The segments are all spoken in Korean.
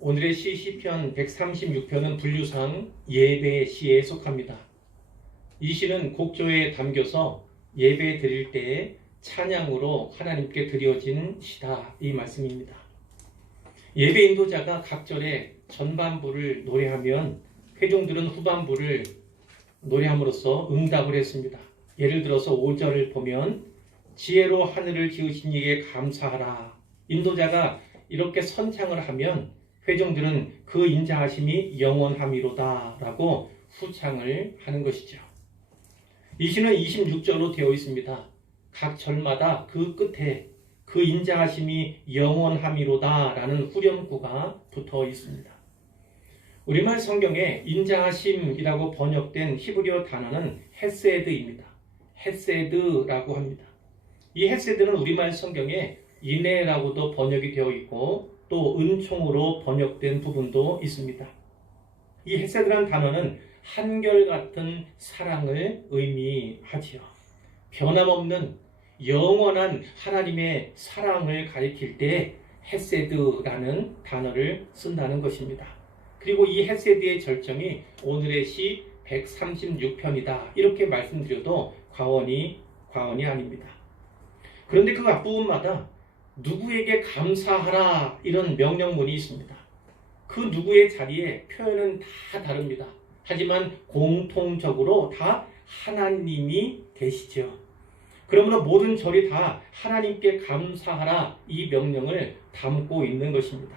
오늘의 시편 136편은 분류상 예배 시에 속합니다. 이 시는 곡조에 담겨서 예배 드릴 때에 찬양으로 하나님께 드려진 시다, 이 말씀입니다. 예배 인도자가 각 절에 전반부를 노래하면 회중들은 후반부를 노래함으로써 응답을 했습니다. 예를 들어서 5절을 보면 지혜로 하늘을 지으신 이에게 감사하라. 인도자가 이렇게 선창을 하면 회중들은 그 인자하심이 영원함이로다 라고 후창을 하는 것이죠. 이 시는 26절로 되어 있습니다. 각 절마다 그 끝에 그 인자하심이 영원함이로다 라는 후렴구가 붙어 있습니다. 우리말 성경에 인자하심이라고 번역된 히브리어 단어는 헤세드입니다. 헤세드라고 합니다. 이 헤세드는 우리말 성경에 인애라고도 번역이 되어 있고 또 은총으로 번역된 부분도 있습니다. 이 헤세드라는 단어는 한결같은 사랑을 의미하지요. 변함없는 영원한 하나님의 사랑을 가리킬 때 헤세드라는 단어를 쓴다는 것입니다. 그리고 이 헤세드의 절정이 오늘의 시 136편이다. 이렇게 말씀드려도 과언이 아닙니다. 그런데 그 앞부분마다 누구에게 감사하라 이런 명령문이 있습니다. 그 누구의 자리에 표현은 다 다릅니다. 하지만 공통적으로 다 하나님이 계시죠. 그러므로 모든 절이 다 하나님께 감사하라 이 명령을 담고 있는 것입니다.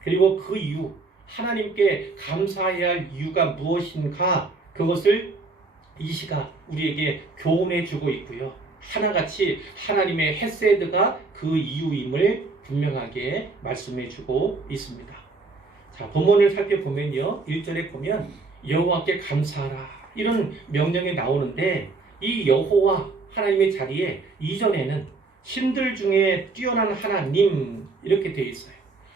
그리고 그 이유, 하나님께 감사해야 할 이유가 무엇인가, 그것을 이 시가 우리에게 교훈해 주고 있고요. 하나같이 하나님의 헤세드가 그 이유임을 분명하게 말씀해 주고 있습니다. 자, 본문을 살펴보면요. 1절에 보면 여호와께 감사하라 이런 명령이 나오는데, 이 여호와 하나님의 자리에 이전에는 신들 중에 뛰어난 하나님 이렇게 되어 있어요.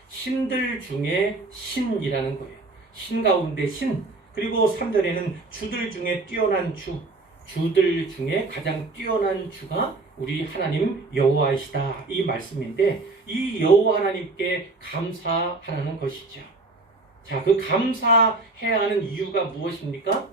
신들 중에 신이라는 거예요. 신 가운데 신. 그리고 3절에는 주들 중에 뛰어난 주. 주들 중에 가장 뛰어난 주가 우리 하나님 여호와이시다, 이 말씀인데, 이 여호와 하나님께 감사하라는 것이죠. 자, 그 감사해야 하는 이유가 무엇입니까?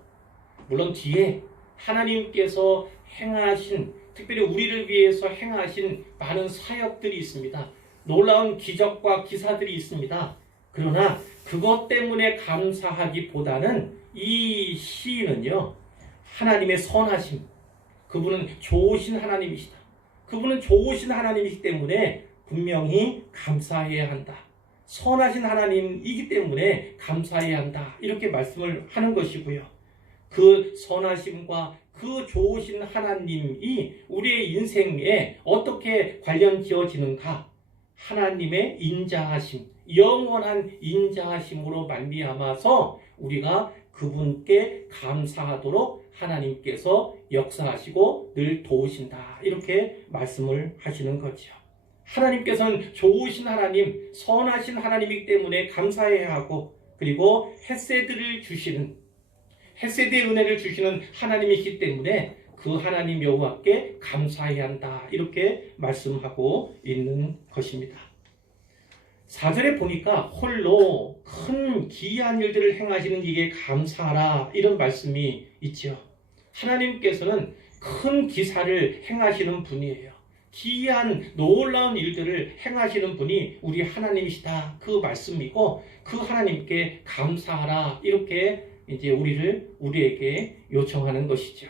물론 뒤에 하나님께서 행하신, 특별히 우리를 위해서 행하신 많은 사역들이 있습니다. 놀라운 기적과 기사들이 있습니다. 그러나 그것 때문에 감사하기보다는 이 시인은요, 하나님의 선하심, 그분은 좋으신 하나님이시다. 그분은 좋으신 하나님이기 때문에 분명히 감사해야 한다. 선하신 하나님이기 때문에 감사해야 한다. 이렇게 말씀을 하는 것이고요. 그 선하심과 그 좋으신 하나님이 우리의 인생에 어떻게 관련 지어지는가? 하나님의 인자하심, 영원한 인자하심으로 말미암아서 우리가 그분께 감사하도록 하나님께서 역사하시고 늘 도우신다, 이렇게 말씀을 하시는 거죠. 하나님께서는 좋으신 하나님, 선하신 하나님이기 때문에 감사해야 하고, 그리고 헤세드를 주시는, 헤세드의 은혜를 주시는 하나님이기 때문에 그 하나님 여호와께 감사해야 한다, 이렇게 말씀하고 있는 것입니다. 4절에 보니까 홀로 큰 기이한 일들을 행하시는 이게 감사하라, 이런 말씀이 있죠. 하나님께서는 큰 기사를 행하시는 분이에요. 기이한 놀라운 일들을 행하시는 분이 우리 하나님이시다, 그 말씀이고, 그 하나님께 감사하라, 이렇게 이제 우리에게 요청하는 것이죠.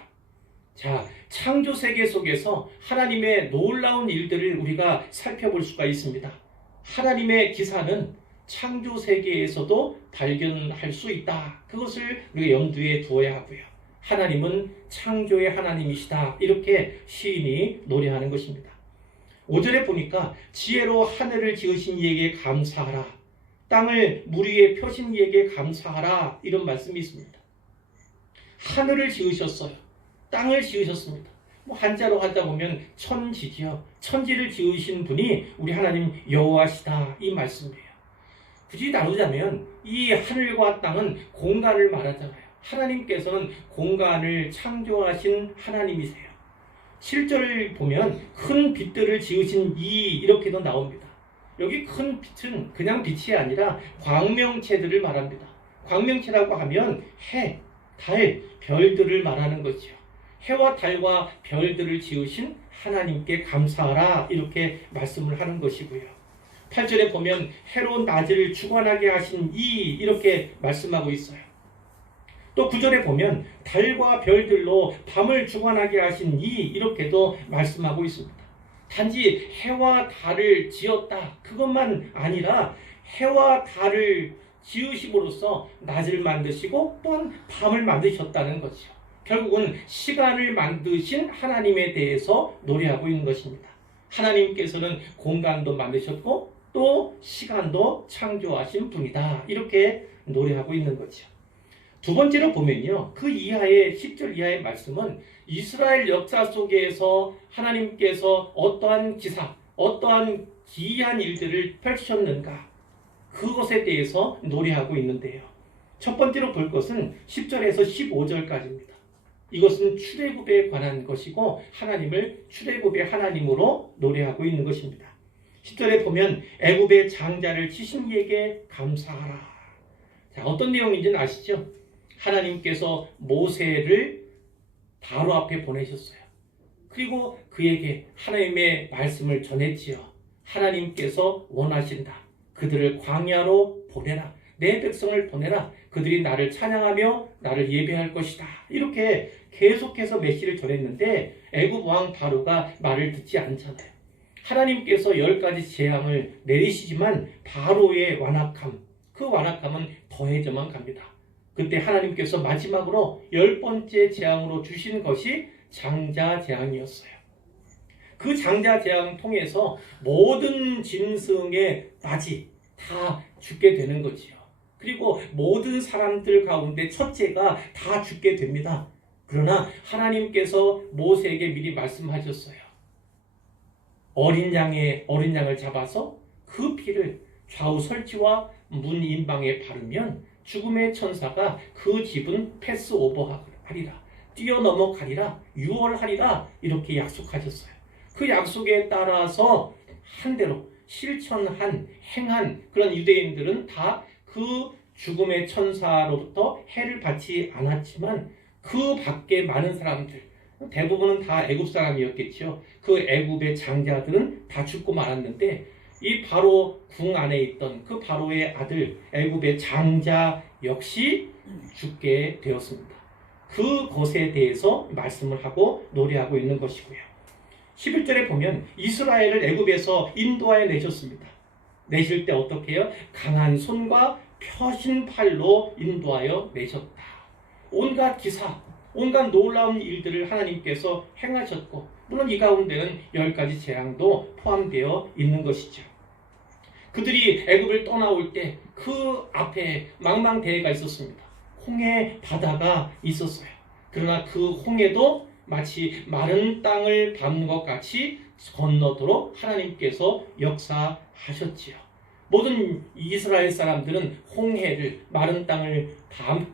자, 창조 세계 속에서 하나님의 놀라운 일들을 우리가 살펴볼 수가 있습니다. 하나님의 기사는 창조 세계에서도 발견할 수 있다. 그것을 우리가 염두에 두어야 하고요. 하나님은 창조의 하나님이시다, 이렇게 시인이 노래하는 것입니다. 5절에 보니까 지혜로 하늘을 지으신 이에게 감사하라, 땅을 물 위에 펴신 이에게 감사하라, 이런 말씀이 있습니다. 하늘을 지으셨어요. 땅을 지으셨습니다. 한자로 하다 보면 천지지요. 천지를 지으신 분이 우리 하나님 여호와시다, 이 말씀이에요. 굳이 나누자면 이 하늘과 땅은 공간을 말하잖아요. 하나님께서는 공간을 창조하신 하나님이세요. 7절을 보면 큰 빛들을 지으신 이, 이렇게도 나옵니다. 여기 큰 빛은 그냥 빛이 아니라 광명체들을 말합니다. 광명체라고 하면 해, 달, 별들을 말하는 거죠. 해와 달과 별들을 지으신 하나님께 감사하라 이렇게 말씀을 하는 것이고요. 8절에 보면 해로 낮을 주관하게 하신 이 이렇게 말씀하고 있어요. 또 9절에 보면 달과 별들로 밤을 주관하게 하신 이 이렇게도 말씀하고 있습니다. 단지 해와 달을 지었다 그것만 아니라 해와 달을 지으심으로써 낮을 만드시고 또한 밤을 만드셨다는 거죠. 결국은 시간을 만드신 하나님에 대해서 노래하고 있는 것입니다. 하나님께서는 공간도 만드셨고 또 시간도 창조하신 분이다 이렇게 노래하고 있는 거죠. 두 번째로 보면요, 그 이하의 10절 이하의 말씀은 이스라엘 역사 속에서 하나님께서 어떠한 기사, 어떠한 기이한 일들을 펼치셨는가 그것에 대해서 노래하고 있는데요. 첫 번째로 볼 것은 10절에서 15절까지입니다. 이것은 출애굽에 관한 것이고 하나님을 출애굽의 하나님으로 노래하고 있는 것입니다. 10절에 보면 애굽의 장자를 치신 이에게 감사하라. 자, 어떤 내용인지는 아시죠? 하나님께서 모세를 바로 앞에 보내셨어요. 그리고 그에게 하나님의 말씀을 전했지요. 하나님께서 원하신다. 그들을 광야로 보내라. 내 백성을 보내라. 그들이 나를 찬양하며 나를 예배할 것이다. 이렇게 계속해서 메시지를 전했는데 애굽 왕 바로가 말을 듣지 않잖아요. 하나님께서 10가지 재앙을 내리시지만 바로의 완악함, 그 완악함은 더해져만 갑니다. 그때 하나님께서 마지막으로 10번째 재앙으로 주신 것이 장자 재앙이었어요. 그 장자 재앙 통해서 모든 짐승의 맞이 다 죽게 되는 거지요. 그리고 모든 사람들 가운데 첫째가 다 죽게 됩니다. 그러나 하나님께서 모세에게 미리 말씀하셨어요. 어린 양을 잡아서 그 피를 좌우 설치와 문 인방에 바르면 죽음의 천사가 그 집은 패스오버하리라, 뛰어넘어가리라, 유월하리라 이렇게 약속하셨어요. 그 약속에 따라서 한 대로 실천한 행한 그런 유대인들은 다 그 죽음의 천사로부터 해를 받지 않았지만 그 밖에 많은 사람들, 대부분은 다 애굽 사람이었겠죠. 그 애굽의 장자들은 다 죽고 말았는데 이 바로 궁 안에 있던 그 바로의 아들 애굽의 장자 역시 죽게 되었습니다. 그것에 대해서 말씀을 하고 노래하고 있는 것이고요. 11절에 보면 이스라엘을 애굽에서 인도하여 내셨습니다. 내실 때 어떻게 해요? 강한 손과 펴신 팔로 인도하여 내셨다. 온갖 기사, 온갖 놀라운 일들을 하나님께서 행하셨고 물론 이 가운데는 10가지 재앙도 포함되어 있는 것이죠. 그들이 애굽을 떠나올 때 그 앞에 망망대해가 있었습니다. 홍해 바다가 있었어요. 그러나 그 홍해도 마치 마른 땅을 밟는 것 같이 건너도록 하나님께서 역사하셨지요. 모든 이스라엘 사람들은 홍해를 마른 땅을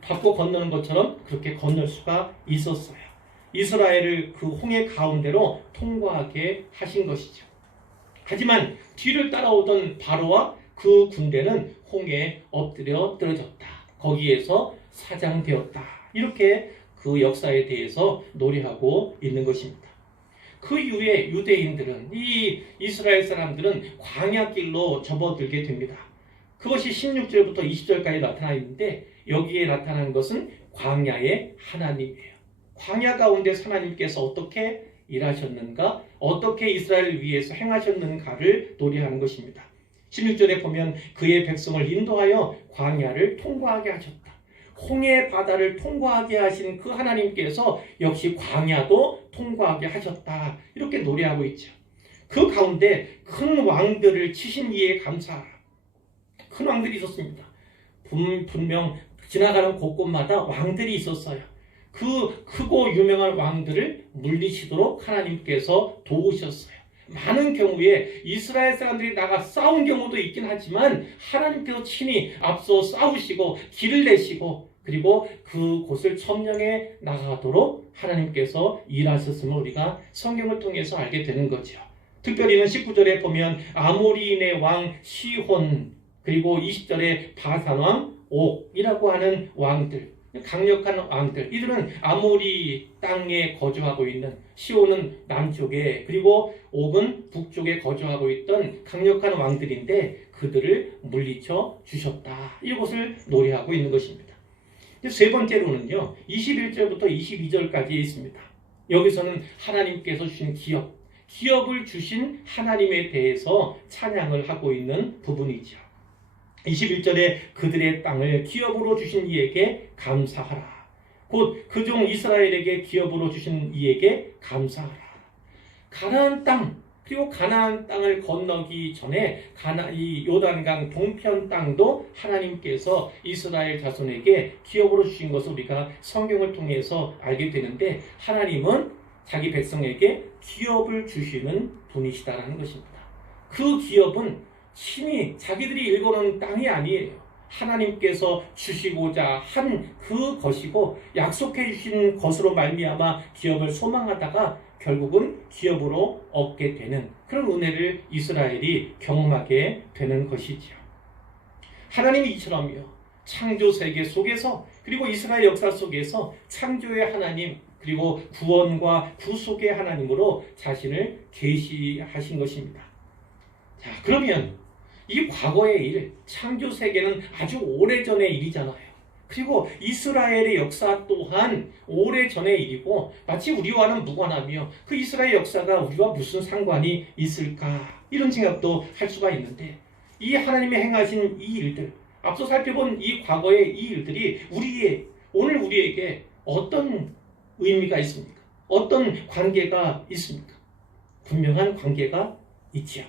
밟고 건너는 것처럼 그렇게 건널 수가 있었어요. 이스라엘을 그 홍해 가운데로 통과하게 하신 것이죠. 하지만 뒤를 따라오던 바로와 그 군대는 홍해에 엎드려 떨어졌다. 거기에서 사장되었다. 이렇게 그 역사에 대해서 노래하고 있는 것입니다. 그 이후에 유대인들은 이 이스라엘 사람들은 광야길로 접어들게 됩니다. 그것이 16절부터 20절까지 나타나 있는데 여기에 나타난 것은 광야의 하나님이에요. 광야 가운데 하나님께서 어떻게 일하셨는가, 어떻게 이스라엘을 위해서 행하셨는가를 노래하는 것입니다. 16절에 보면 그의 백성을 인도하여 광야를 통과하게 하셨다. 홍해 바다를 통과하게 하신 그 하나님께서 역시 광야도 통과하게 하셨다. 이렇게 노래하고 있죠. 그 가운데 큰 왕들을 치신 이에 감사하라. 큰 왕들이 있었습니다. 분명 지나가는 곳곳마다 왕들이 있었어요. 그 크고 유명한 왕들을 물리치도록 하나님께서 도우셨어요. 많은 경우에 이스라엘 사람들이 나가 싸운 경우도 있긴 하지만 하나님께서 친히 앞서 싸우시고 길을 내시고 그리고 그곳을 점령해 나가도록 하나님께서 일하셨음을 우리가 성경을 통해서 알게 되는 거죠. 특별히는 19절에 보면 아모리인의 왕 시혼, 그리고 20절에 바산 왕 옥이라고 하는 왕들, 강력한 왕들, 이들은 아모리 땅에 거주하고 있는, 시온은 남쪽에, 그리고 옥은 북쪽에 거주하고 있던 강력한 왕들인데 그들을 물리쳐 주셨다. 이것을 노래하고 있는 것입니다. 세 번째로는요, 21절부터 22절까지 있습니다. 여기서는 하나님께서 주신 기업을 주신 하나님에 대해서 찬양을 하고 있는 부분이죠. 21절에 그들의 땅을 기업으로 주신 이에게 감사하라. 곧 그 종 이스라엘에게 기업으로 주신 이에게 감사하라. 가나안 땅, 그리고 가나안 땅을 건너기 전에 이 요단강 동편 땅도 하나님께서 이스라엘 자손에게 기업으로 주신 것을 우리가 성경을 통해서 알게 되는데, 하나님은 자기 백성에게 기업을 주시는 분이시다라는 것입니다. 그 기업은 친히 자기들이 일궈놓은 땅이 아니에요. 하나님께서 주시고자 한 그 것이고, 약속해 주신 것으로 말미암아 기업을 소망하다가 결국은 기업으로 얻게 되는 그런 은혜를 이스라엘이 경험하게 되는 것이지요. 하나님이 이처럼요, 창조 세계 속에서, 그리고 이스라엘 역사 속에서 창조의 하나님, 그리고 구원과 구속의 하나님으로 자신을 계시하신 것입니다. 자, 그러면 이 과거의 일, 창조 세계는 아주 오래전의 일이잖아요. 그리고 이스라엘의 역사 또한 오래전의 일이고, 마치 우리와는 무관하며 그 이스라엘 역사가 우리와 무슨 상관이 있을까, 이런 생각도 할 수가 있는데, 이 하나님이 행하신 이 일들, 앞서 살펴본 이 과거의 이 일들이 오늘 우리에게 어떤 의미가 있습니까? 어떤 관계가 있습니까? 분명한 관계가 있지요.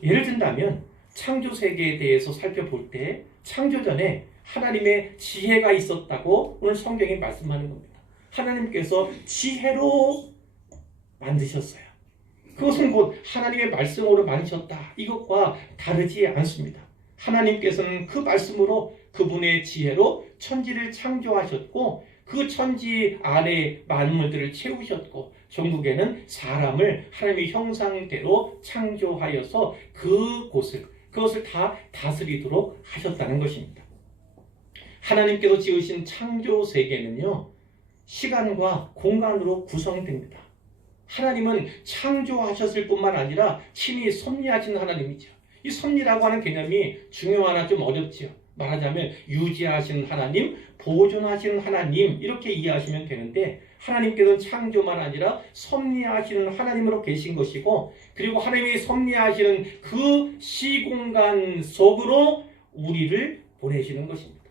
예를 든다면 창조 세계에 대해서 살펴볼 때, 창조전에 하나님의 지혜가 있었다고 오늘 성경이 말씀하는 겁니다. 하나님께서 지혜로 만드셨어요. 그것은 곧 하나님의 말씀으로 만드셨다, 이것과 다르지 않습니다. 하나님께서는 그 말씀으로, 그분의 지혜로 천지를 창조하셨고, 그 천지 아래 만물들을 채우셨고, 전국에는 사람을 하나님의 형상대로 창조하여서 그것을 다 다스리도록 하셨다는 것입니다. 하나님께서 지으신 창조 세계는요, 시간과 공간으로 구성됩니다. 하나님은 창조하셨을 뿐만 아니라 친히 섭리하신 하나님이죠. 이 섭리라고 하는 개념이 중요하나 좀 어렵죠. 말하자면 유지하시는 하나님, 보존하시는 하나님, 이렇게 이해하시면 되는데, 하나님께서는 창조만 아니라 섭리하시는 하나님으로 계신 것이고, 그리고 하나님이 섭리하시는 그 시공간 속으로 우리를 보내시는 것입니다.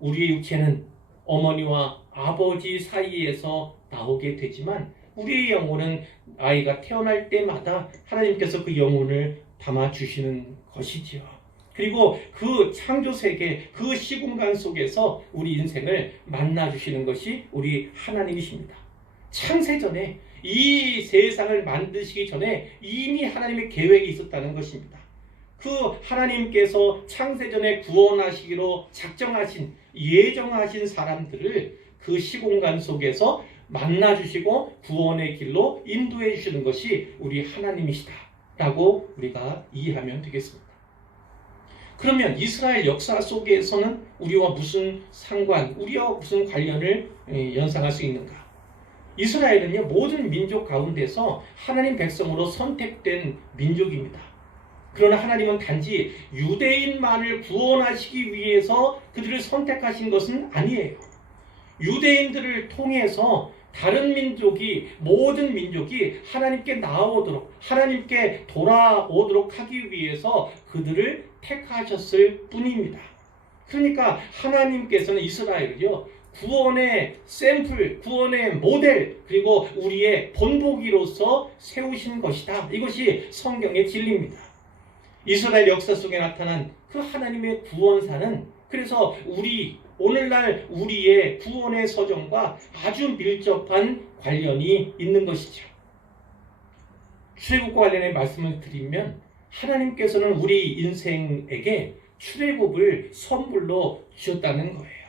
우리의 육체는 어머니와 아버지 사이에서 나오게 되지만, 우리의 영혼은 아이가 태어날 때마다 하나님께서 그 영혼을 담아주시는 것이지요. 그리고 그 창조세계, 그 시공간 속에서 우리 인생을 만나주시는 것이 우리 하나님이십니다. 창세전에, 이 세상을 만드시기 전에 이미 하나님의 계획이 있었다는 것입니다. 그 하나님께서 창세전에 구원하시기로 작정하신, 예정하신 사람들을 그 시공간 속에서 만나주시고 구원의 길로 인도해 주시는 것이 우리 하나님이시다라고 우리가 이해하면 되겠습니다. 그러면 이스라엘 역사 속에서는 우리와 무슨 관련을 연상할 수 있는가? 이스라엘은요, 모든 민족 가운데서 하나님 백성으로 선택된 민족입니다. 그러나 하나님은 단지 유대인만을 구원하시기 위해서 그들을 선택하신 것은 아니에요. 유대인들을 통해서 다른 모든 민족이 하나님께 나아오도록, 하나님께 돌아오도록 하기 위해서 그들을 택하셨을 뿐입니다. 그러니까 하나님께서는 이스라엘을요, 구원의 샘플, 구원의 모델, 그리고 우리의 본보기로서 세우신 것이다. 이것이 성경의 진리입니다. 이스라엘 역사 속에 나타난 그 하나님의 구원사는, 그래서 오늘날 우리의 구원의 서정과 아주 밀접한 관련이 있는 것이죠. 출애굽과 관련해 말씀을 드리면, 하나님께서는 우리 인생에게 출애굽을 선물로 주셨다는 거예요.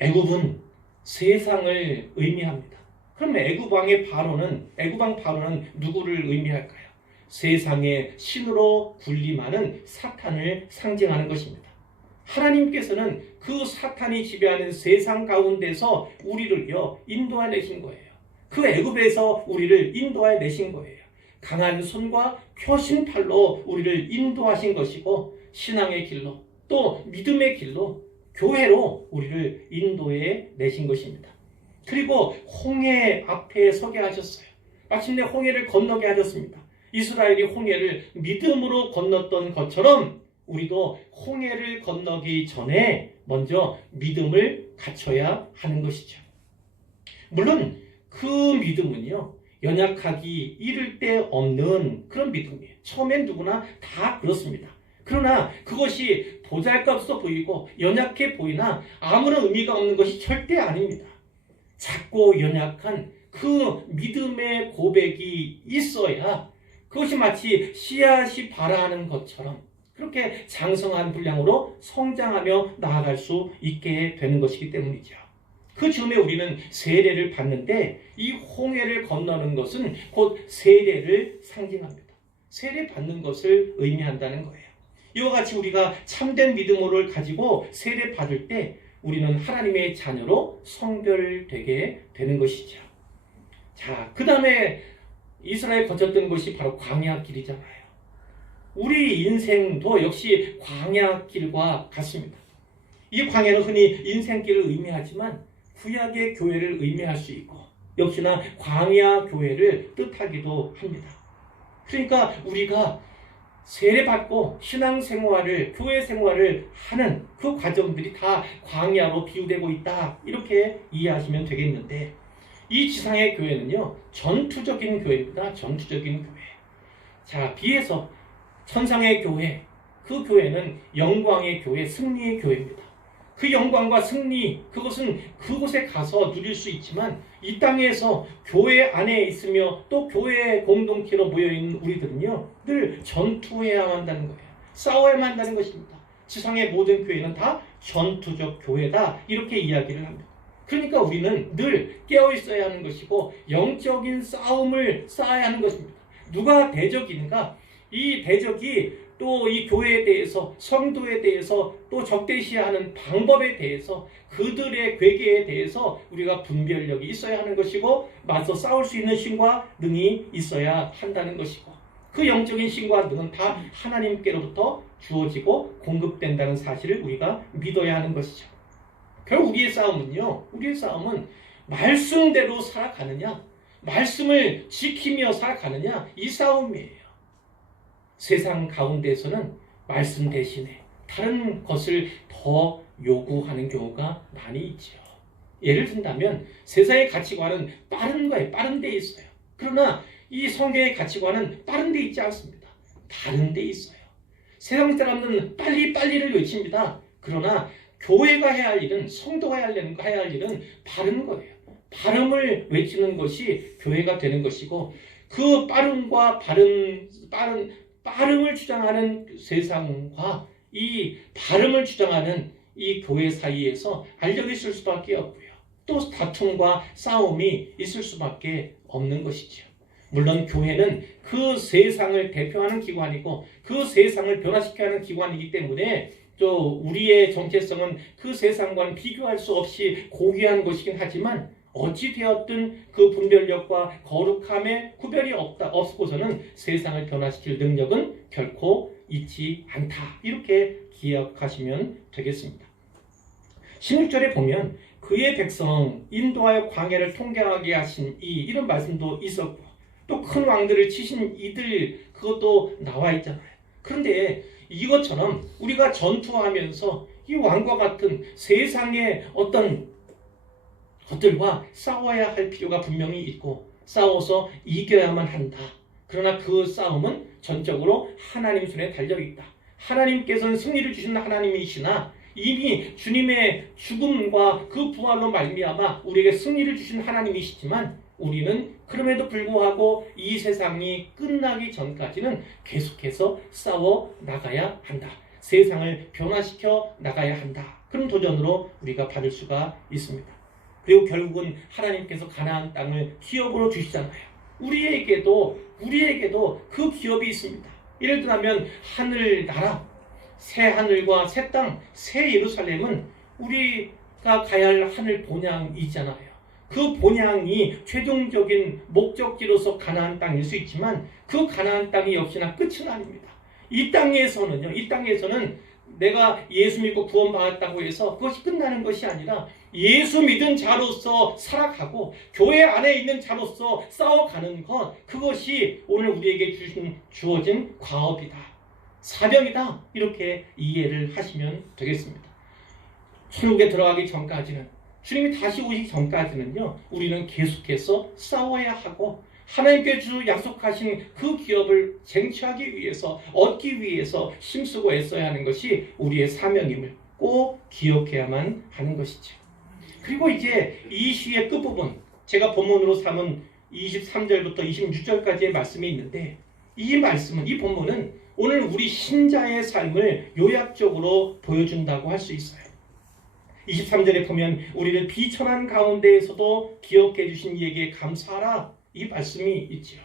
애굽은 세상을 의미합니다. 그럼 애굽왕 바로는 누구를 의미할까요? 세상의 신으로 군림하는 사탄을 상징하는 것입니다. 하나님께서는 그 사탄이 지배하는 세상 가운데서 우리를요 인도해내신 거예요. 그 애굽에서 우리를 인도해내신 거예요. 강한 손과 펴신 팔로 우리를 인도하신 것이고, 신앙의 길로 또 믿음의 길로 교회로 우리를 인도해 내신 것입니다. 그리고 홍해 앞에 서게 하셨어요. 마침내 홍해를 건너게 하셨습니다. 이스라엘이 홍해를 믿음으로 건넜던 것처럼 우리도 홍해를 건너기 전에 먼저 믿음을 갖춰야 하는 것이죠. 물론 그 믿음은요, 연약하기 이를 데 없는 그런 믿음이에요. 처음엔 누구나 다 그렇습니다. 그러나 그것이 보잘것없어 보이고 연약해 보이나 아무런 의미가 없는 것이 절대 아닙니다. 작고 연약한 그 믿음의 고백이 있어야 그것이 마치 씨앗이 발아하는 것처럼 그렇게 장성한 분량으로 성장하며 나아갈 수 있게 되는 것이기 때문이죠. 그 즈음에 우리는 세례를 받는데, 이 홍해를 건너는 것은 곧 세례를 상징합니다. 세례 받는 것을 의미한다는 거예요. 이와 같이 우리가 참된 믿음을 가지고 세례 받을 때 우리는 하나님의 자녀로 성별되게 되는 것이죠. 자, 그 다음에 이스라엘 거쳤던 것이 바로 광야 길이잖아요. 우리 인생도 역시 광야 길과 같습니다. 이 광야는 흔히 인생길을 의미하지만 구약의 교회를 의미할 수 있고, 역시나 광야 교회를 뜻하기도 합니다. 그러니까 우리가 세례받고 신앙생활을, 교회 생활을 하는 그 과정들이 다 광야로 비유되고 있다, 이렇게 이해하시면 되겠는데, 이 지상의 교회는요 전투적인 교회입니다. 전투적인 교회. 자, 비해서 천상의 교회, 그 교회는 영광의 교회, 승리의 교회입니다. 그 영광과 승리, 그것은 그곳에 가서 누릴 수 있지만, 이 땅에서 교회 안에 있으며 또 교회 공동체로 모여있는 우리들은요 늘 전투해야 한다는 거예요. 싸워야만 한다는 것입니다. 지상의 모든 교회는 다 전투적 교회다, 이렇게 이야기를 합니다. 그러니까 우리는 늘 깨어있어야 하는 것이고 영적인 싸움을 쌓아야 하는 것입니다. 누가 대적인가? 이 대적이 또 이 교회에 대해서, 성도에 대해서, 또 적대시하는 방법에 대해서, 그들의 괴계에 대해서 우리가 분별력이 있어야 하는 것이고, 맞서 싸울 수 있는 신과 능이 있어야 한다는 것이고, 그 영적인 신과 능은 다 하나님께로부터 주어지고 공급된다는 사실을 우리가 믿어야 하는 것이죠. 결국 우리의 싸움은 말씀대로 살아가느냐, 말씀을 지키며 살아가느냐, 이 싸움이에요. 세상 가운데서는 말씀 대신에 다른 것을 더 요구하는 경우가 많이 있죠. 예를 든다면 세상의 가치관은 빠른 거에 빠른 데 있어요. 그러나 이 성경의 가치관은 빠른 데 있지 않습니다. 다른 데 있어요. 세상 사람들은 빨리빨리를 외칩니다. 그러나 교회가 해야 할 일은, 성도가 해야 할 일은 바른 거예요. 발음을 외치는 것이 교회가 되는 것이고, 그 빠름과 빠름을 주장하는 세상과 이 발음을 주장하는 이 교회 사이에서 알력이 있을 수밖에 없고요. 또 다툼과 싸움이 있을 수밖에 없는 것이죠. 물론 교회는 그 세상을 대표하는 기관이고 그 세상을 변화시켜야 하는 기관이기 때문에 또 우리의 정체성은 그 세상과는 비교할 수 없이 고귀한 것이긴 하지만, 어찌 되었든 그 분별력과 거룩함에 구별이 없고서는 세상을 변화시킬 능력은 결코 있지 않다, 이렇게 기억하시면 되겠습니다. 16절에 보면 그의 백성 인도하여 광야를 통과하게 하신 이런 말씀도 있었고, 또 큰 왕들을 치신 이들, 그것도 나와 있잖아요. 그런데 이것처럼 우리가 전투하면서 이 왕과 같은 세상의 어떤 것들과 싸워야 할 필요가 분명히 있고, 싸워서 이겨야만 한다. 그러나 그 싸움은 전적으로 하나님 손에 달려있다. 하나님께서는 승리를 주신 하나님이시나 이미 주님의 죽음과 그 부활로 말미암아 우리에게 승리를 주신 하나님이시지만, 우리는 그럼에도 불구하고 이 세상이 끝나기 전까지는 계속해서 싸워 나가야 한다. 세상을 변화시켜 나가야 한다. 그런 도전으로 우리가 받을 수가 있습니다. 그리고 결국은 하나님께서 가나안 땅을 기업으로 주시잖아요. 우리에게도 그 기업이 있습니다. 예를 들면 하늘나라, 새 하늘과 새 땅, 새 예루살렘은 우리가 가야 할 하늘 본향이잖아요. 그 본향이 최종적인 목적지로서 가나안 땅일 수 있지만 그 가나안 땅이 역시나 끝은 아닙니다. 이 땅에서는 내가 예수 믿고 구원받았다고 해서 그것이 끝나는 것이 아니라 예수 믿은 자로서 살아가고 교회 안에 있는 자로서 싸워가는 것, 그것이 오늘 우리에게 주어진 과업이다, 사명이다, 이렇게 이해를 하시면 되겠습니다. 천국에 들어가기 전까지는, 주님이 다시 오시기 전까지는요, 우리는 계속해서 싸워야 하고 하나님께서 약속하신 그 기업을 쟁취하기 위해서, 얻기 위해서 힘쓰고 애써야 하는 것이 우리의 사명임을 꼭 기억해야만 하는 것이죠. 그리고 이제 이 시의 끝부분, 제가 본문으로 삼은 23절부터 26절까지의 말씀이 있는데, 이 말씀은, 이 본문은 오늘 우리 신자의 삶을 요약적으로 보여준다고 할 수 있어요. 23절에 보면 우리를 비천한 가운데에서도 기억해 주신 이에게 감사하라, 이 말씀이 있지요.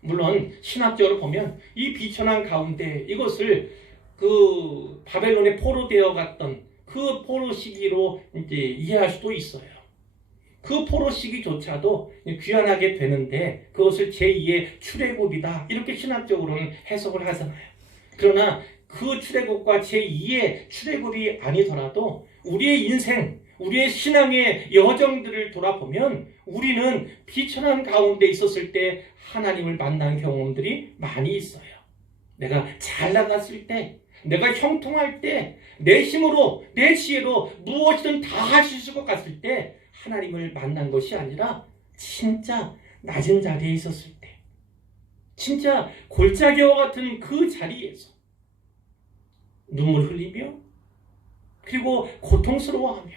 물론 신학적으로 보면 이 비천한 가운데, 이것을 그 바벨론에 포로되어 갔던 그 포로 시기로 이제 이해할 수도 있어요. 그 포로 시기조차도 귀환하게 되는데 그것을 제2의 출애굽이다, 이렇게 신학적으로는 해석을 하잖아요. 그러나 그 출애굽과 제2의 출애굽이 아니더라도 우리의 인생, 우리의 신앙의 여정들을 돌아보면 우리는 비천한 가운데 있었을 때 하나님을 만난 경험들이 많이 있어요. 내가 잘 나갔을 때, 내가 형통할 때, 내 힘으로, 내 지혜로 무엇이든 다 할 수 있을 것 같을 때 하나님을 만난 것이 아니라 진짜 낮은 자리에 있었을 때, 진짜 골짜기와 같은 그 자리에서 눈물 흘리며 그리고 고통스러워하며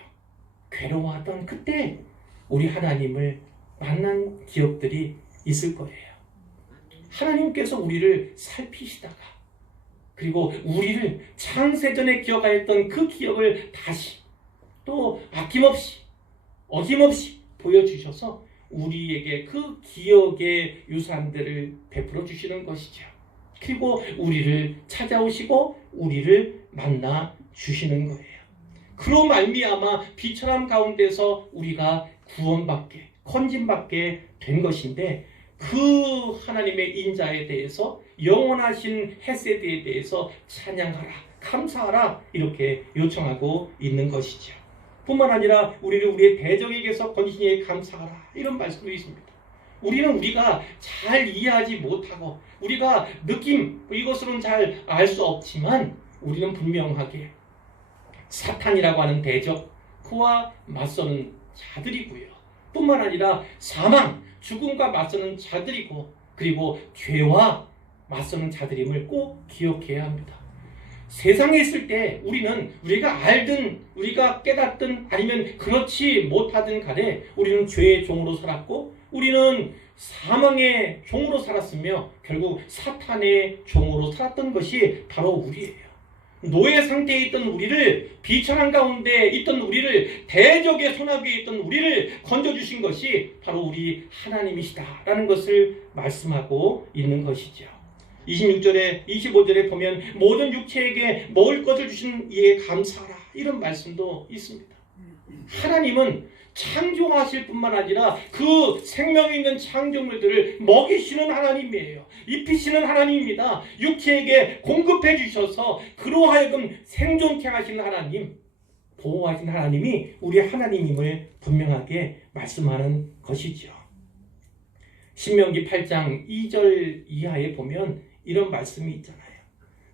괴로워하던 그때 우리 하나님을 만난 기억들이 있을 거예요. 하나님께서 우리를 살피시다가 그리고 우리를 창세전에 기억하였던 그 기억을 다시 또 아낌없이 어김없이 보여주셔서 우리에게 그 기억의 유산들을 베풀어 주시는 것이죠. 그리고 우리를 찾아오시고 우리를 만나 주시는 거예요. 그로 말미암아 비천함 가운데서 우리가 구원받게, 건짐받게 된 것인데, 그 하나님의 인자에 대해서, 영원하신 헤세드에 대해서 찬양하라, 감사하라, 이렇게 요청하고 있는 것이죠. 뿐만 아니라 우리의 대적에게서 건지시에 감사하라, 이런 말씀도 있습니다. 우리가 잘 이해하지 못하고 우리가 이것으로는 잘 알 수 없지만 우리는 분명하게 사탄이라고 하는 대적, 그와 맞서는 자들이고요. 뿐만 아니라 사망, 죽음과 맞서는 자들이고, 그리고 죄와 맞서는 자들임을 꼭 기억해야 합니다. 세상에 있을 때 우리가 알든 우리가 깨닫든 아니면 그렇지 못하든 간에 우리는 죄의 종으로 살았고, 우리는 사망의 종으로 살았으며 결국 사탄의 종으로 살았던 것이 바로 우리예요. 노예 상태에 있던 우리를, 비천한 가운데 있던 우리를, 대적의 손아귀에 있던 우리를 건져주신 것이 바로 우리 하나님이시다라는 것을 말씀하고 있는 것이죠. 26절에 25절에 보면 모든 육체에게 먹을 것을 주신 이에 감사하라, 이런 말씀도 있습니다. 하나님은 창조하실 뿐만 아니라 그 생명 있는 창조물들을 먹이시는 하나님이에요. 입히시는 하나님입니다. 육체에게 공급해 주셔서 그로 하여금 생존케 하시는 하나님, 보호하시는 하나님이 우리 하나님임을 분명하게 말씀하는 것이죠. 신명기 8장 2절 이하에 보면 이런 말씀이 있잖아요.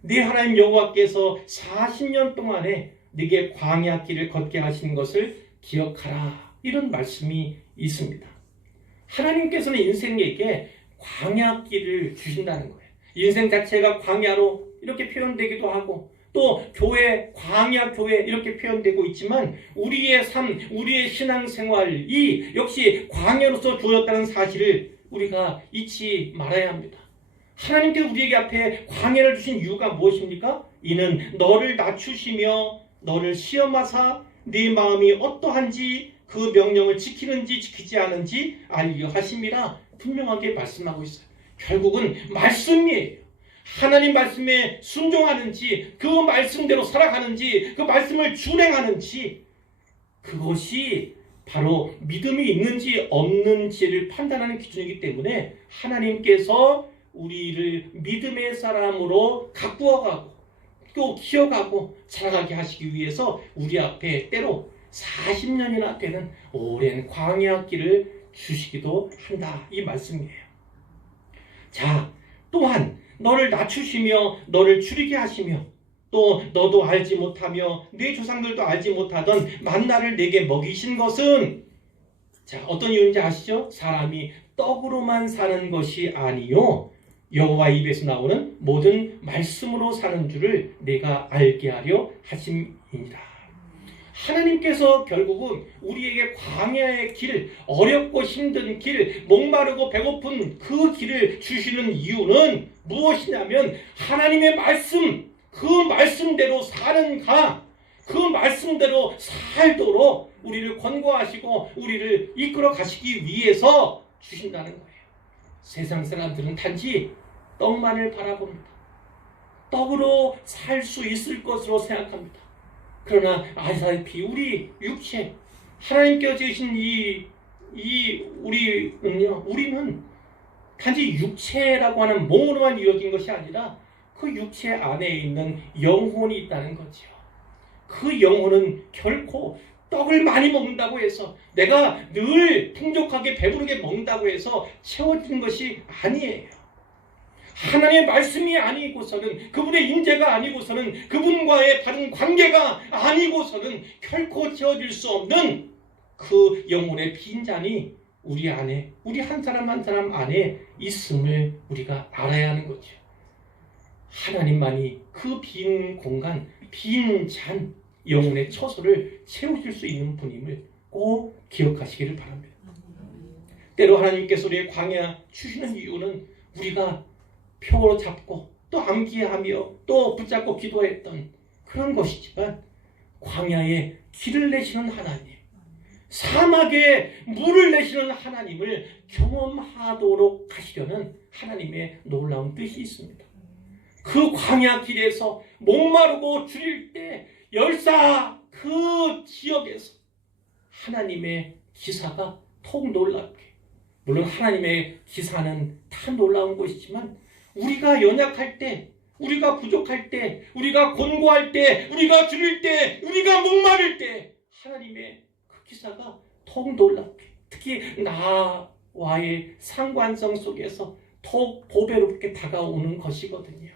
네 하나님 여호와께서 40년 동안에 네게 광야 길을 걷게 하신 것을 기억하라, 이런 말씀이 있습니다. 하나님께서는 인생에게 광야 길을 주신다는 거예요. 인생 자체가 광야로 이렇게 표현되기도 하고, 또 교회, 광야 교회 이렇게 표현되고 있지만 우리의 삶, 우리의 신앙생활이 역시 광야로서 주어졌다는 사실을 우리가 잊지 말아야 합니다. 하나님께서 우리에게 앞에 광야를 주신 이유가 무엇입니까? 이는 너를 낮추시며 너를 시험하사 네 마음이 어떠한지 그 명령을 지키는지 지키지 않은지 알려 하심이라 분명하게 말씀하고 있어요. 결국은 말씀이에요. 하나님 말씀에 순종하는지, 그 말씀대로 살아가는지, 그 말씀을 준행하는지, 그것이 바로 믿음이 있는지 없는지를 판단하는 기준이기 때문에 하나님께서 우리를 믿음의 사람으로 가꾸어가고 또 키워가고 살아가게 하시기 위해서 우리 앞에 때로 40년이나 되는 오랜 광야 길을 주시기도 한다, 이 말씀이에요. 자, 또한 너를 낮추시며 너를 줄이게 하시며 또 너도 알지 못하며 네 조상들도 알지 못하던 만나를 내게 먹이신 것은, 자, 어떤 이유인지 아시죠? 사람이 떡으로만 사는 것이 아니요 여호와 입에서 나오는 모든 말씀으로 사는 줄을 내가 알게 하려 하심이니라. 하나님께서 결국은 우리에게 광야의 길, 어렵고 힘든 길, 목마르고 배고픈 그 길을 주시는 이유는 무엇이냐면 하나님의 말씀, 그 말씀대로 사는가, 그 말씀대로 살도록 우리를 권고하시고 우리를 이끌어 가시기 위해서 주신다는 거예요. 세상 사람들은 단지 떡만을 바라봅니다. 떡으로 살 수 있을 것으로 생각합니다. 그러나 아시다시피 우리 육체, 하나님께서 지으신 우리는 단지 육체라고 하는 몸으로만 이루어진 것이 아니라 그 육체 안에 있는 영혼이 있다는 거죠. 그 영혼은 결코 떡을 많이 먹는다고 해서, 내가 늘 풍족하게 배부르게 먹는다고 해서 채워지는 것이 아니에요. 하나님의 말씀이 아니고서는, 그분의 인재가 아니고서는, 그분과의 바른 관계가 아니고서는 결코 채워질 수 없는 그 영혼의 빈잔이 우리 안에, 우리 한 사람 한 사람 안에 있음을 우리가 알아야 하는 거죠. 하나님만이 그 빈 공간, 빈 잔, 영혼의 처소를 채우실 수 있는 분임을 꼭 기억하시기를 바랍니다. 때로 하나님께서 우리의 광야 주시는 이유는 우리가 표로 잡고 또 암기하며 또 붙잡고 기도했던 그런 것이지만, 광야에 길을 내시는 하나님, 사막에 물을 내시는 하나님을 경험하도록 하시려는 하나님의 놀라운 뜻이 있습니다. 그 광야 길에서 목마르고 줄일 때 열사 그 지역에서 하나님의 기사가 더욱 놀랍게, 물론 하나님의 기사는 다 놀라운 것이지만 우리가 연약할 때, 우리가 부족할 때, 우리가 곤고할 때, 우리가 줄일 때, 우리가 목마를 때 하나님의 그 기사가 더욱 놀랍게, 특히 나와의 상관성 속에서 더욱 보배롭게 다가오는 것이거든요.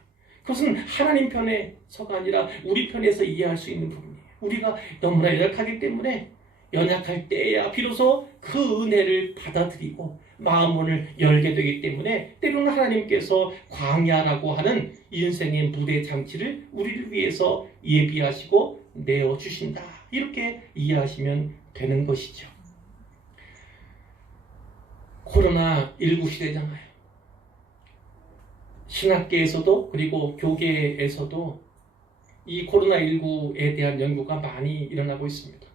그것은 하나님 편에서가 아니라 우리 편에서 이해할 수 있는 부분이에요. 우리가 너무나 연약하기 때문에 연약할 때야 비로소 그 은혜를 받아들이고 마음문을 열게 되기 때문에 때로는 하나님께서 광야라고 하는 인생의 무대 장치를 우리를 위해서 예비하시고 내어주신다, 이렇게 이해하시면 되는 것이죠. 코로나19 시대잖아요. 신학계에서도 그리고 교계에서도 이 코로나19에 대한 연구가 많이 일어나고 있습니다.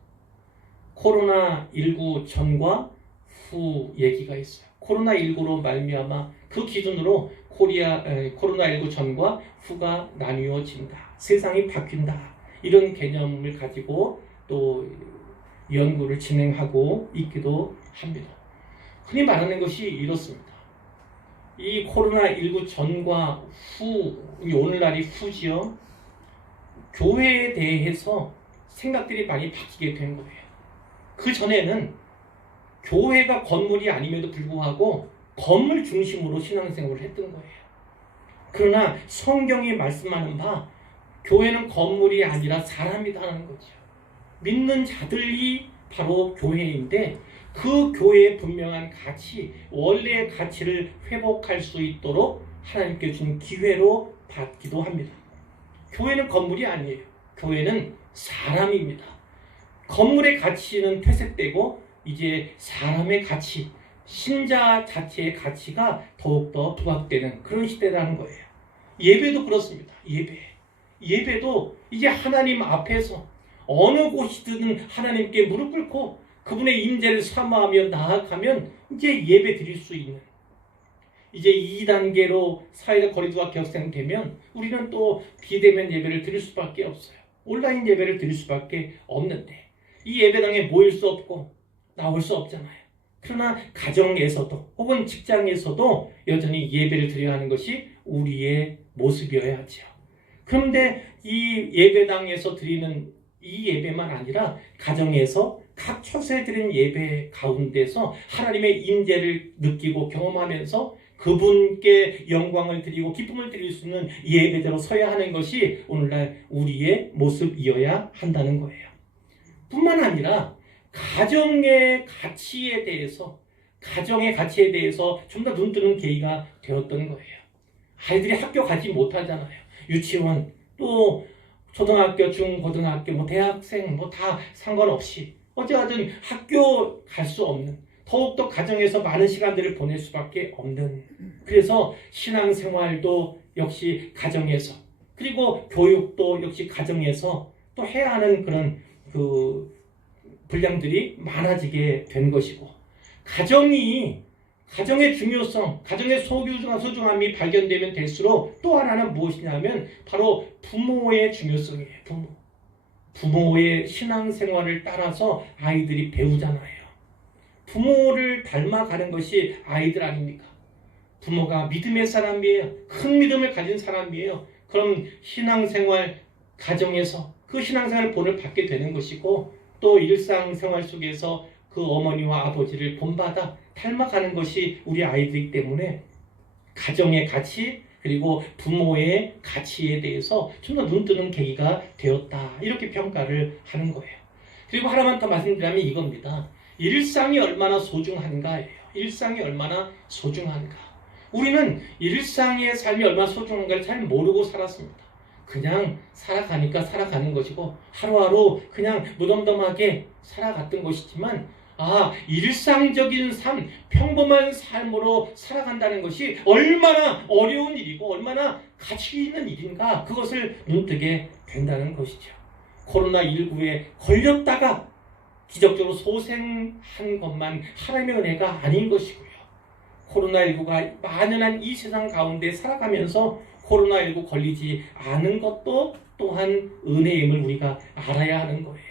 코로나19 전과 후 얘기가 있어요. 코로나19로 말미암아 그 기준으로 코로나19 전과 후가 나뉘어진다, 세상이 바뀐다, 이런 개념을 가지고 또 연구를 진행하고 있기도 합니다. 흔히 말하는 것이 이렇습니다. 이 코로나19 전과 후, 오늘날이 후지요. 교회에 대해서 생각들이 많이 바뀌게 된 거예요. 그 전에는 교회가 건물이 아님에도 불구하고 건물 중심으로 신앙생활을 했던 거예요. 그러나 성경이 말씀하는 바 교회는 건물이 아니라 사람이다라는 거죠. 믿는 자들이 바로 교회인데 그 교회의 분명한 가치, 원래의 가치를 회복할 수 있도록 하나님께 준 기회로 받기도 합니다. 교회는 건물이 아니에요. 교회는 사람입니다. 건물의 가치는 퇴색되고 이제 사람의 가치, 신자 자체의 가치가 더욱더 부각되는 그런 시대라는 거예요. 예배도 그렇습니다. 예배도 이제 하나님 앞에서 어느 곳이든 하나님께 무릎 꿇고 그분의 임재를 사모하며 나아가면 이제 예배 드릴 수 있는, 이제 2단계로 사회적 거리두기가 격상되면 우리는 또 비대면 예배를 드릴 수밖에 없어요. 온라인 예배를 드릴 수밖에 없는데 이 예배당에 모일 수 없고 나올 수 없잖아요. 그러나 가정에서도 혹은 직장에서도 여전히 예배를 드려야 하는 것이 우리의 모습이어야 하죠. 그런데 이 예배당에서 드리는 이 예배만 아니라 가정에서 각 처소에 드리는 예배 가운데서 하나님의 임재를 느끼고 경험하면서 그분께 영광을 드리고 기쁨을 드릴 수 있는 예배대로 서야 하는 것이 오늘날 우리의 모습이어야 한다는 거예요. 뿐만 아니라 가정의 가치에 대해서 좀 더 눈뜨는 계기가 되었던 거예요. 아이들이 학교 가지 못하잖아요. 유치원, 또 초등학교, 중고등학교, 뭐 대학생, 뭐 다 상관없이 어쨌든 학교 갈 수 없는, 더욱더 가정에서 많은 시간들을 보낼 수밖에 없는, 그래서 신앙생활도 역시 가정에서, 그리고 교육도 역시 가정에서 또 해야 하는 그런 분량들이 많아지게 된 것이고, 가정의 중요성, 가정의 소중함이 발견되면 될수록 또 하나는 무엇이냐면 바로 부모의 중요성이에요. 부모의 신앙생활을 따라서 아이들이 배우잖아요. 부모를 닮아가는 것이 아이들 아닙니까? 부모가 믿음의 사람이에요. 큰 믿음을 가진 사람이에요. 그럼 신앙생활, 가정에서 그 신앙생활 본을 받게 되는 것이고, 또 일상생활 속에서 그 어머니와 아버지를 본받아 닮아가는 것이 우리 아이들이기 때문에 가정의 가치, 그리고 부모의 가치에 대해서 좀 더 눈뜨는 계기가 되었다, 이렇게 평가를 하는 거예요. 그리고 하나만 더 말씀드리면 이겁니다. 일상이 얼마나 소중한가예요. 일상이 얼마나 소중한가. 우리는 일상의 삶이 얼마나 소중한가를 잘 모르고 살았습니다. 그냥 살아가니까 살아가는 것이고 하루하루 그냥 무덤덤하게 살아갔던 것이지만, 일상적인 삶, 평범한 삶으로 살아간다는 것이 얼마나 어려운 일이고 얼마나 가치 있는 일인가, 그것을 눈뜨게 된다는 것이죠. 코로나19에 걸렸다가 기적적으로 소생한 것만 하나님의 은혜가 아닌 것이고요. 코로나19가 만연한 이 세상 가운데 살아가면서 코로나19 걸리지 않은 것도 또한 은혜임을 우리가 알아야 하는 거예요.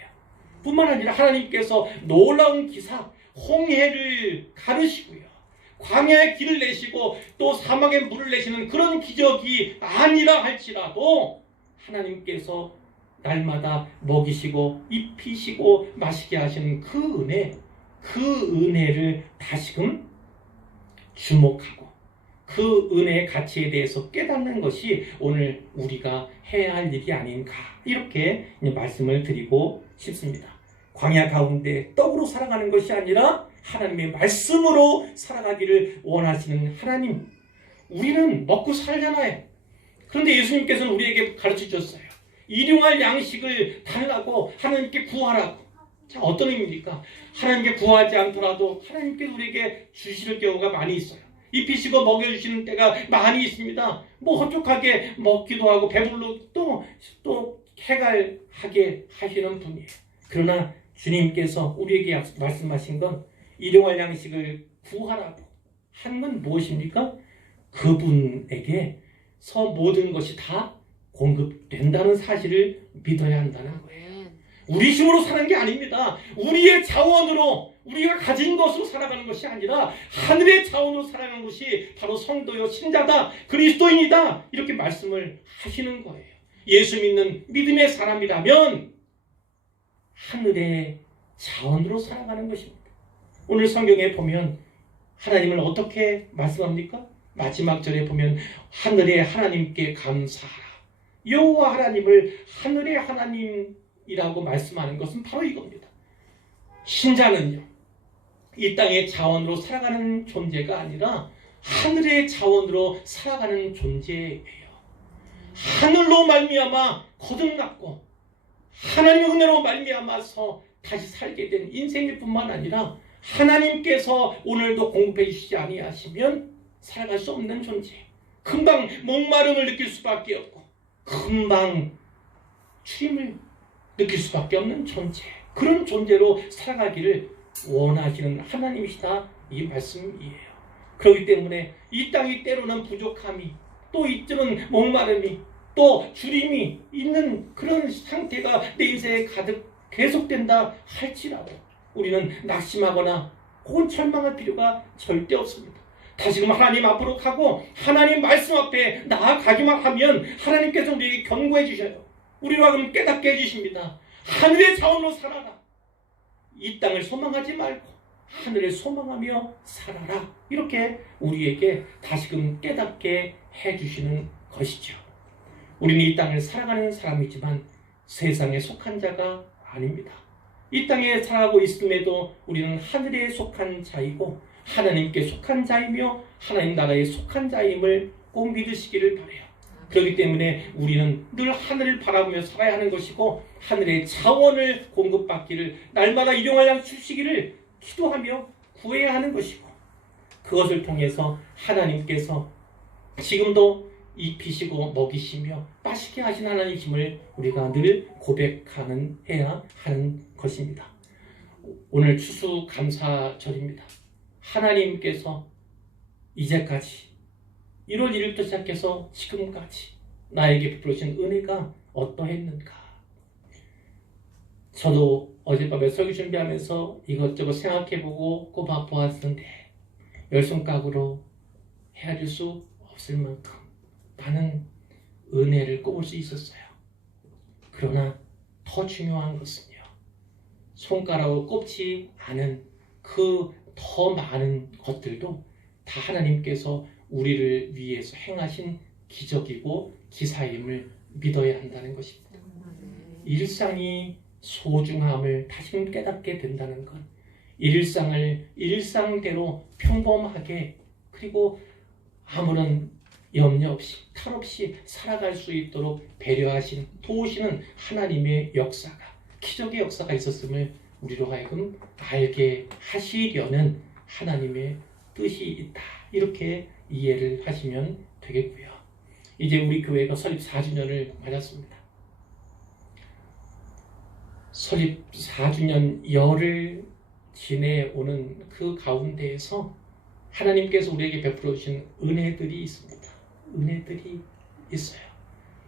뿐만 아니라 하나님께서 놀라운 기사, 홍해를 가르시고요, 광야의 길을 내시고 또 사막에 물을 내시는 그런 기적이 아니라 할지라도 하나님께서 날마다 먹이시고 입히시고 마시게 하시는 그 은혜를 다시금 주목하고 그 은혜의 가치에 대해서 깨닫는 것이 오늘 우리가 해야 할 일이 아닌가, 이렇게 말씀을 드리고 싶습니다. 광야 가운데 떡으로 살아가는 것이 아니라 하나님의 말씀으로 살아가기를 원하시는 하나님, 우리는 먹고 살잖아요. 그런데 예수님께서는 우리에게 가르쳐 주셨어요. 일용할 양식을 달라고, 하나님께 구하라고. 자, 어떤 의미입니까? 하나님께 구하지 않더라도 하나님께서 우리에게 주실 경우가 많이 있어요. 입히시고 먹여주시는 때가 많이 있습니다. 뭐 헛족하게 먹기도 하고 배불러 또 해갈하게 하시는 분이에요. 그러나 주님께서 우리에게 말씀하신 건 일용할 양식을 구하라고 하는 건 무엇입니까? 그분에게서 모든 것이 다 공급된다는 사실을 믿어야 한다는 거예요. 우리 힘으로 사는 게 아닙니다. 우리의 자원으로, 우리가 가진 것으로 살아가는 것이 아니라 하늘의 자원으로 살아가는 것이 바로 성도요, 신자다, 그리스도인이다, 이렇게 말씀을 하시는 거예요. 예수 믿는 믿음의 사람이라면 하늘의 자원으로 살아가는 것입니다. 오늘 성경에 보면 하나님을 어떻게 말씀합니까? 마지막 절에 보면 하늘의 하나님께 감사하라. 여호와 하나님을 하늘의 하나님이라고 말씀하는 것은 바로 이겁니다. 신자는요, 이 땅의 자원으로 살아가는 존재가 아니라 하늘의 자원으로 살아가는 존재예요. 하늘로 말미암아 거듭났고 하나님의 은혜로 말미암아서 다시 살게 된 인생일 뿐만 아니라 하나님께서 오늘도 공급해 주시지 아니하시면 살아갈 수 없는 존재, 금방 목마름을 느낄 수밖에 없고 금방 추임을 느낄 수밖에 없는 존재, 그런 존재로 살아가기를 원하시는 하나님이시다 이 말씀이에요. 그렇기 때문에 이 땅이 때로는 부족함이 또 이때는 목마름이 또 주림이 있는 그런 상태가 내 인생에 가득 계속된다 할지라도 우리는 낙심하거나 혹은 절망할 필요가 절대 없습니다. 다시금 하나님 앞으로 가고 하나님 말씀 앞에 나아가기만 하면 하나님께서 우리에게 경고해 주셔요. 우리로 하여금 깨닫게 해주십니다. 하늘의 자원으로 살아라. 이 땅을 소망하지 말고 하늘을 소망하며 살아라. 이렇게 우리에게 다시금 깨닫게 해주시는 것이죠. 우리는 이 땅을 살아가는 사람이지만 세상에 속한 자가 아닙니다. 이 땅에 살아가고 있음에도 우리는 하늘에 속한 자이고 하나님께 속한 자이며 하나님 나라에 속한 자임을 꼭 믿으시기를 바라요. 그렇기 때문에 우리는 늘 하늘을 바라보며 살아야 하는 것이고 하늘의 자원을 공급받기를 날마다 일용할 양 주시기를 기도하며 구해야 하는 것이고 그것을 통해서 하나님께서 지금도 입히시고 먹이시며 맛있게 하신 하나님이심을 우리가 늘 고백하는 해야 하는 것입니다. 오늘 추수감사절입니다. 하나님께서 이제까지 1월 1일부터 시작해서 지금까지 나에게 베풀으신 은혜가 어떠했는가. 저도 어젯밤에 설교 준비하면서 이것저것 생각해보고 꼽아보았는데 열손가락으로 헤아릴 수 없을 만큼 많은 은혜를 꼽을 수 있었어요. 그러나 더 중요한 것은요, 손가락으로 꼽지 않은 그 더 많은 것들도 다 하나님께서 우리를 위해서 행하신 기적이고 기사임을 믿어야 한다는 것입니다. 일상이 소중함을 다시금 깨닫게 된다는 것, 일상을 일상대로 평범하게 그리고 아무런 염려 없이 탈 없이 살아갈 수 있도록 배려하신 도우시는 하나님의 역사가 기적의 역사가 있었음을 우리로 하여금 알게 하시려는 하나님의 뜻이 있다. 이렇게 이해를 하시면 되겠고요. 이제 우리 교회가 설립 4주년을 맞았습니다. 설립 4주년 열을 지내오는 그 가운데에서 하나님께서 우리에게 베풀어 주신 은혜들이 있습니다. 은혜들이 있어요.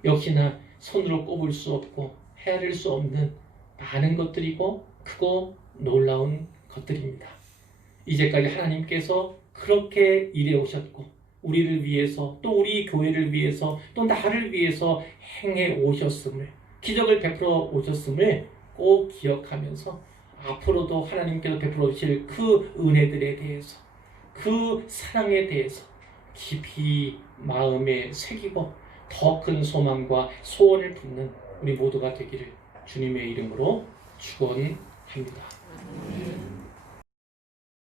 역시나 손으로 꼽을 수 없고 헤아릴 수 없는 많은 것들이고 크고 놀라운 것들입니다. 이제까지 하나님께서 그렇게 일해 오셨고 우리를 위해서 또 우리 교회를 위해서 또 나를 위해서 행해 오셨음을 기적을 베풀어 오셨음을 꼭 기억하면서 앞으로도 하나님께서 베풀어 주실 그 은혜들에 대해서 그 사랑에 대해서 깊이 마음에 새기고 더 큰 소망과 소원을 품는 우리 모두가 되기를 주님의 이름으로 축원합니다.